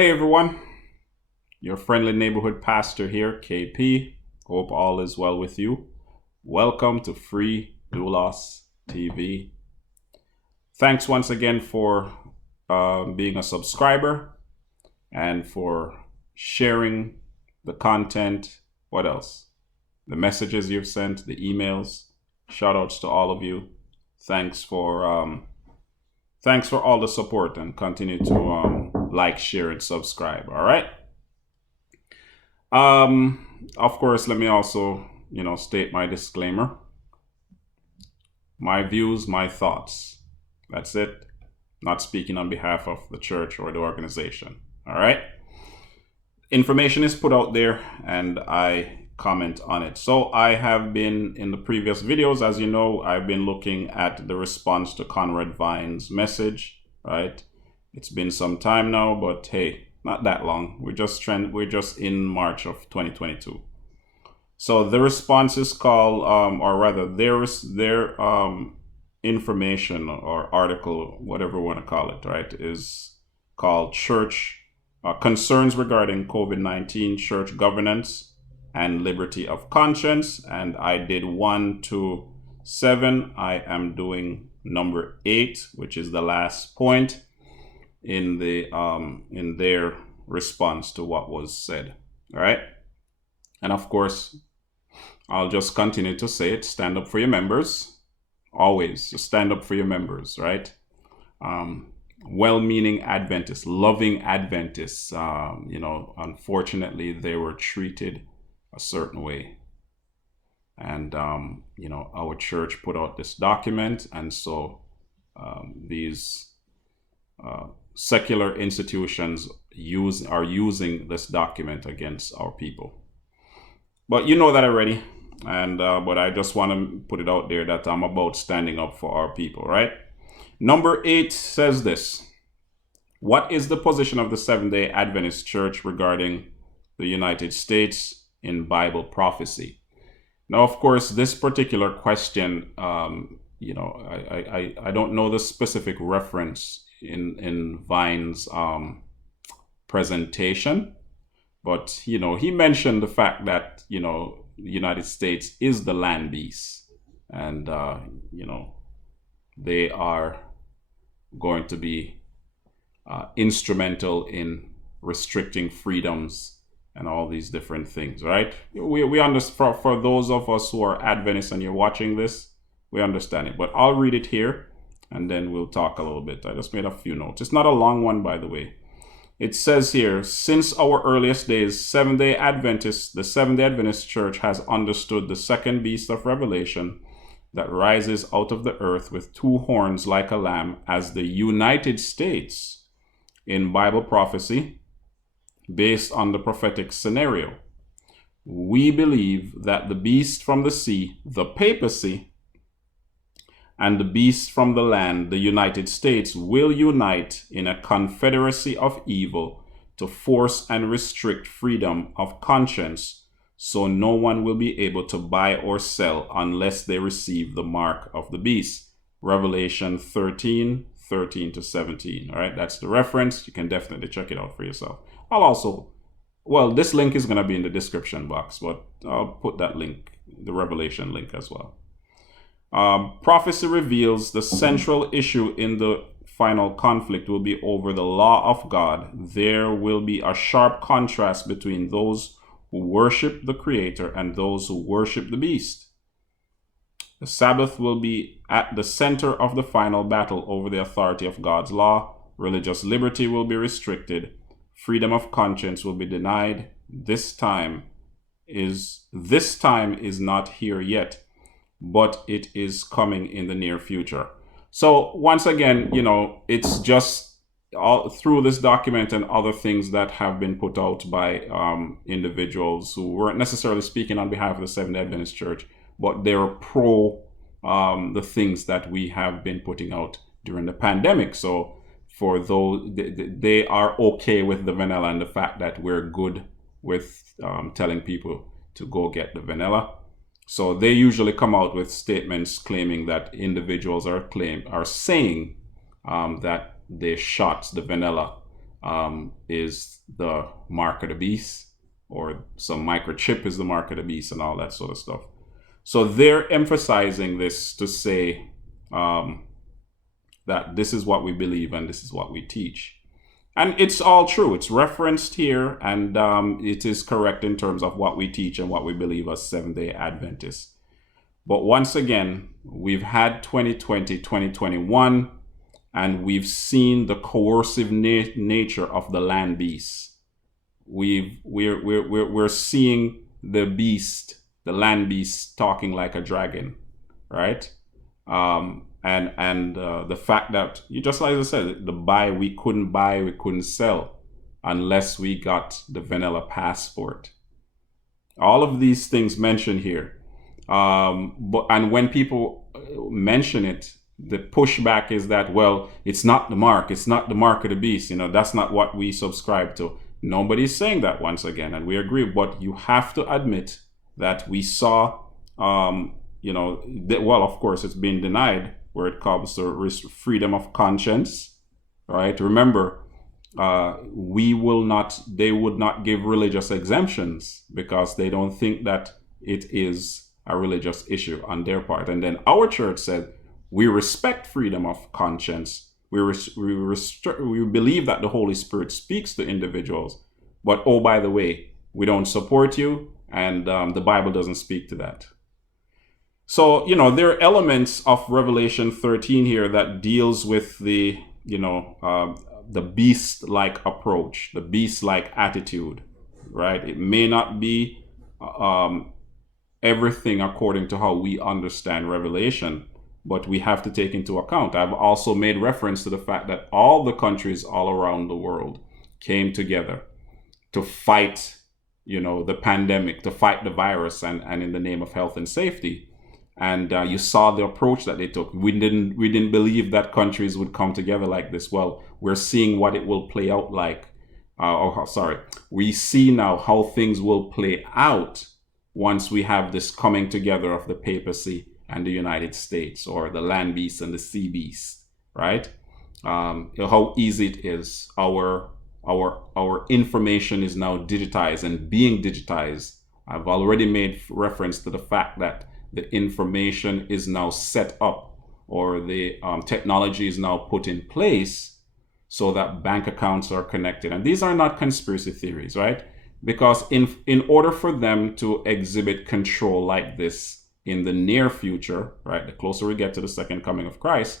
Hey everyone, your friendly neighborhood pastor here, KP. Hope all is well with you. Welcome to Free Doulos TV. Thanks once again for being a subscriber and for sharing the content. What else? The messages you've sent, the emails. Shout outs to all of you. Thanks for all the support, and continue to like, share, and subscribe. All right. Of course, let me also, state my disclaimer. My views, my thoughts. That's it. Not speaking on behalf of the church or the organization. All right. Information is put out there and I comment on it. So I have been in the previous videos, as you know, I've been looking at the response to Conrad Vine's message, right? It's been some time now, but hey, not that long. We're just in March of 2022. So the response is called, or rather their information or article, whatever we want to call it, right, is called Church Concerns Regarding COVID-19, Church Governance and Liberty of Conscience. And I did 1 to 7. I am doing number 8, which is the last point in their response to what was said. All right. And of course, I'll just continue to say it. Stand up for your members. Always just stand up for your members, right? Well-meaning Adventists, loving Adventists, unfortunately they were treated a certain way. And, our church put out this document. And so these secular institutions are using this document against our people. But you know that already. And but I just want to put it out there that I'm about standing up for our people, right? Number 8 says this. What is the position of the Seventh-day Adventist Church regarding the United States in Bible prophecy? Now, of course, this particular question, I don't know the specific reference in Vine's presentation, but, he mentioned the fact that, the United States is the land beast, and, they are going to be instrumental in restricting freedoms and all these different things, right? We understand, for those of us who are Adventists and you're watching this, we understand it. But I'll read it here and then we'll talk a little bit. I just made a few notes. It's not a long one, by the way. It says here, since our earliest days, the Seventh-day Adventist Church has understood the second beast of Revelation that rises out of the earth with 2 horns like a lamb as the United States in Bible prophecy based on the prophetic scenario. We believe that the beast from the sea, the papacy, and the beast from the land, the United States, will unite in a confederacy of evil to force and restrict freedom of conscience, so no one will be able to buy or sell unless they receive the mark of the beast. Revelation 13:13-17. All right, that's the reference. You can definitely check it out for yourself. This link is going to be in the description box, but I'll put that link, the Revelation link, as well. Prophecy reveals the central issue in the final conflict will be over the law of God. There will be a sharp contrast between those who worship the Creator and those who worship the beast. The Sabbath will be at the center of the final battle over the authority of God's law. Religious liberty will be restricted. Freedom of conscience will be denied. This time is not here yet, but it is coming in the near future. So once again, it's just all through this document and other things that have been put out by individuals who weren't necessarily speaking on behalf of the Seventh-day Adventist Church, but they're pro the things that we have been putting out during the pandemic. So for those, they are okay with the vanilla and the fact that we're good with telling people to go get the vanilla. So they usually come out with statements claiming that individuals are saying that they shot the vanilla is the mark of the beast, or some microchip is the mark of the beast, and all that sort of stuff. So they're emphasizing this to say that this is what we believe and this is what we teach. And it's all true. It's referenced here, and it is correct in terms of what we teach and what we believe as Seventh-day Adventists. But once again, we've had 2020, 2021, and we've seen the coercive nature of the land beast. We're seeing the beast, the land beast, talking like a dragon, right? And the fact that, you just like I said, we couldn't sell unless we got the vanilla passport. All of these things mentioned here. And when people mention it, the pushback is that, well, it's not the mark of the beast. That's not what we subscribe to. Nobody's saying that, once again, and we agree. But you have to admit that we saw, well, of course, it's been denied where it comes to freedom of conscience, right? Remember, they would not give religious exemptions because they don't think that it is a religious issue on their part. And then our church said, we respect freedom of conscience. We believe that the Holy Spirit speaks to individuals, but oh, by the way, we don't support you, and the Bible doesn't speak to that. So, there are elements of Revelation 13 here that deals with the beast-like approach, the beast-like attitude, right? It may not be everything according to how we understand Revelation, but we have to take into account. I've also made reference to the fact that all the countries all around the world came together to fight, the pandemic, to fight the virus, and in the name of health and safety. And you saw the approach that they took. We didn't believe that countries would come together like this. Well, we're seeing what it will play out like. We see now how things will play out once we have this coming together of the papacy and the United States, or the land beast and the sea beast, right? How easy it is. Our information is now digitized and being digitized. I've already made reference to the fact that the information is now set up, or the technology is now put in place so that bank accounts are connected. And these are not conspiracy theories, right? Because in order for them to exhibit control like this in the near future, right, the closer we get to the second coming of Christ,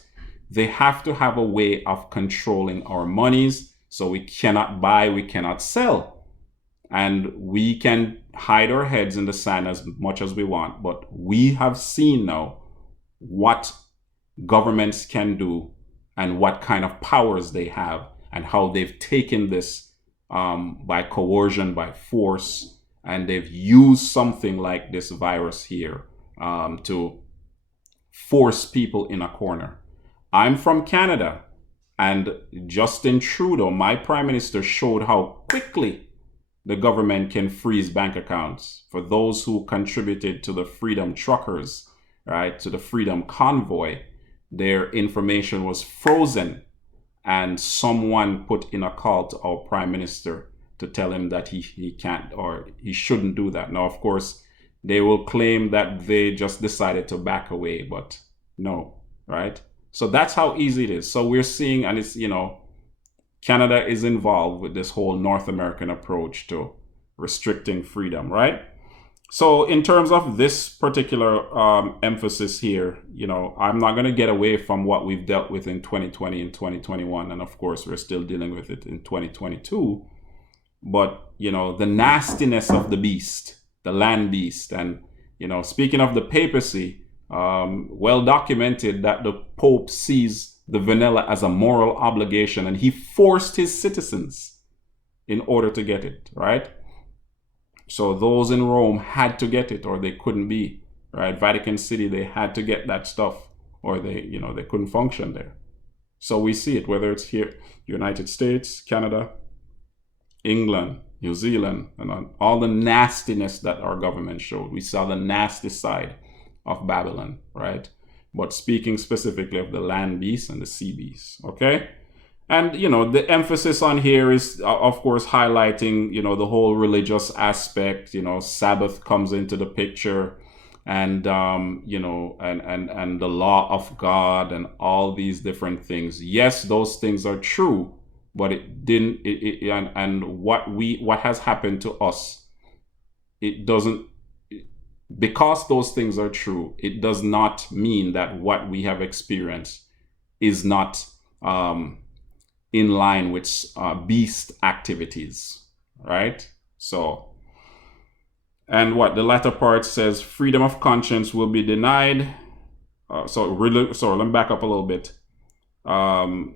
they have to have a way of controlling our monies, so we cannot buy, we cannot sell. And we can hide our heads in the sand as much as we want, but we have seen now what governments can do and what kind of powers they have, and how they've taken this by coercion, by force, and they've used something like this virus here to force people in a corner. I'm from Canada, and Justin Trudeau, my prime minister, showed how quickly the government can freeze bank accounts for those who contributed to the Freedom Truckers, right, to the Freedom Convoy. Their information was frozen, and someone put in a call to our prime minister to tell him that he can't, or he shouldn't do that. Now, of course, they will claim that they just decided to back away, but no, right? So that's how easy it is. So we're seeing, and it's, Canada is involved with this whole North American approach to restricting freedom, right? So in terms of this particular emphasis here, I'm not going to get away from what we've dealt with in 2020 and 2021. And of course, we're still dealing with it in 2022. But, the nastiness of the beast, the land beast. And, speaking of the papacy, well documented that the Pope sees the vanilla as a moral obligation, and he forced his citizens in order to get it, right? So those in Rome had to get it, or they couldn't be, right? Vatican City, they had to get that stuff, or they couldn't function there. So we see it, whether it's here, United States, Canada, England, New Zealand, and all the nastiness that our government showed. We saw the nasty side of Babylon, right? But speaking specifically of the land beast and the sea beast, okay? And, the emphasis on here is, of course, highlighting, the whole religious aspect. Sabbath comes into the picture, and, and the law of God and all these different things. Yes, those things are true, but it didn't, and what has happened to us, it doesn't, because those things are true, it does not mean that what we have experienced is not, in line with beast activities, right? So, and what the latter part says, freedom of conscience will be denied. So let me back up a little bit.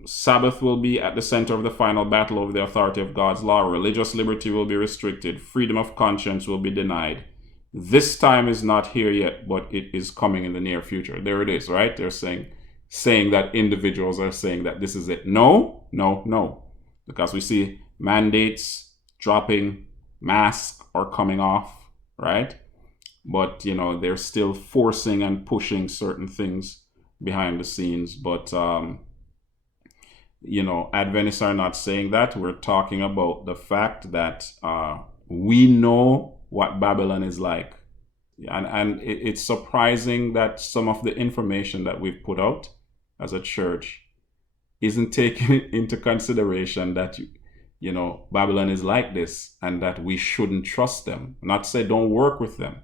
Sabbath will be at the center of the final battle over the authority of God's law. Religious liberty will be restricted. Freedom of conscience will be denied. This time is not here yet, but it is coming in the near future. There it is, right? They're saying that individuals are saying that this is it. No. Because we see mandates dropping, masks are coming off, right? But, they're still forcing and pushing certain things behind the scenes. But, Adventists are not saying that. We're talking about the fact that we know what Babylon is like. And it's surprising that some of the information that we've put out as a church isn't taking into consideration that, Babylon is like this and that we shouldn't trust them. Not say don't work with them.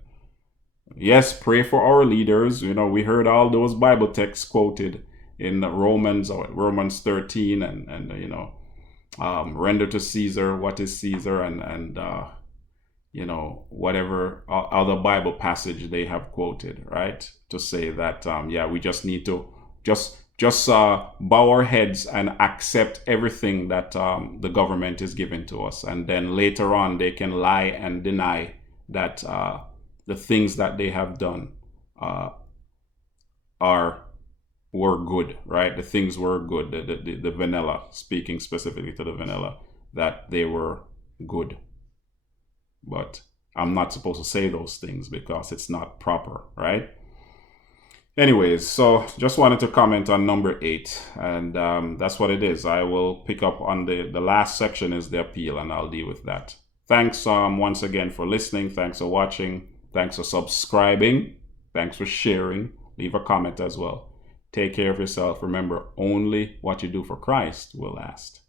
Yes, pray for our leaders. We heard all those Bible texts quoted in Romans 13 and render to Caesar what is Caesar and whatever other Bible passage they have quoted, right? To say that, we just need to just bow our heads and accept everything that the government is giving to us. And then later on, they can lie and deny that the things that they have done were good, right? The things were good. The vanilla, speaking specifically to the vanilla, that they were good. But I'm not supposed to say those things because it's not proper, right? Anyways, so just wanted to comment on number 8, and that's what it is. I will pick up on the last section is the appeal, and I'll deal with that. Thanks once again for listening. Thanks for watching. Thanks for subscribing. Thanks for sharing. Leave a comment as well. Take care of yourself. Remember, only what you do for Christ will last.